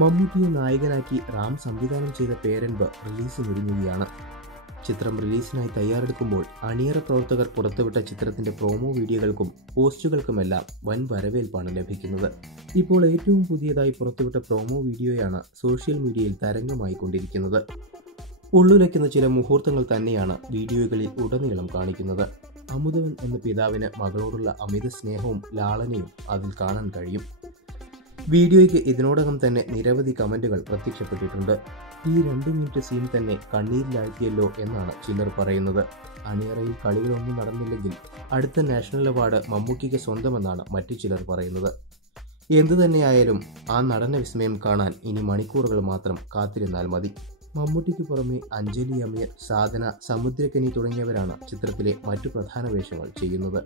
മമ്മൂട്ടിയെ നായകനാക്കി റാം സംവിധാനം ചെയ്ത പേരൻപ് റിലീസിനൊരുങ്ങുകയാണ് ചിത്രം റിലീസിനായി തയ്യാറെടുക്കുമ്പോൾ അണിയറ പ്രവർത്തകർ പുറത്തുവിട്ട ചിത്രത്തിന്റെ പ്രോമോ വീഡിയോകൾക്കും പോസ്റ്റുകൾക്കുമെല്ലാം വൻ വരവേൽപ്പാണ് ലഭിക്കുന്നത്. ഇപ്പോൾ ഏറ്റവും പുതിയതായി പുറത്തുവിട്ട പ്രോമോ വീഡിയോയാണ് സോഷ്യൽ മീഡിയയിൽ തരംഗമായി കൊണ്ടിരിക്കുന്നത്. ഉള്ളുലയ്ക്കുന്ന ചില മുഹൂർത്തങ്ങൾ തന്നെയാണ് വീഡിയോകളിൽ ഉടനീളം കാണിക്കുന്നത്. അമുതവൻ എന്ന പിതാവിന് മകളോടുള്ള അമിത സ്നേഹവും ലാളനയും അതിൽ കാണാൻ കഴിയും. വീഡിയോയ്ക്ക് ഇതിനോടകം തന്നെ നിരവധി കമന്റുകൾ പ്രത്യക്ഷപ്പെട്ടിട്ടുണ്ട്. ഈ രണ്ട് മിനിറ്റ് സീൻ തന്നെ കണ്ണീരിലാഴ്ത്തിയല്ലോ എന്നാണ് ചിലർ പറയുന്നത്. അണിയറയിൽ കളികളൊന്നും നടന്നില്ലെങ്കിൽ അടുത്ത നാഷണൽ അവാർഡ് മമ്മൂക്കിക്ക് സ്വന്തമെന്നാണ് മറ്റു ചിലർ പറയുന്നത്. എന്തു തന്നെയായാലും ആ നടന വിസ്മയം കാണാൻ ഇനി മണിക്കൂറുകൾ മാത്രം കാത്തിരുന്നാൽ മതി. മമ്മൂട്ടിക്ക് പുറമെ അഞ്ജലി അമീർ സാധന സമുദ്രക്കനി തുടങ്ങിയവരാണ് ചിത്രത്തിലെ മറ്റു പ്രധാന വേഷങ്ങൾ ചെയ്യുന്നത്.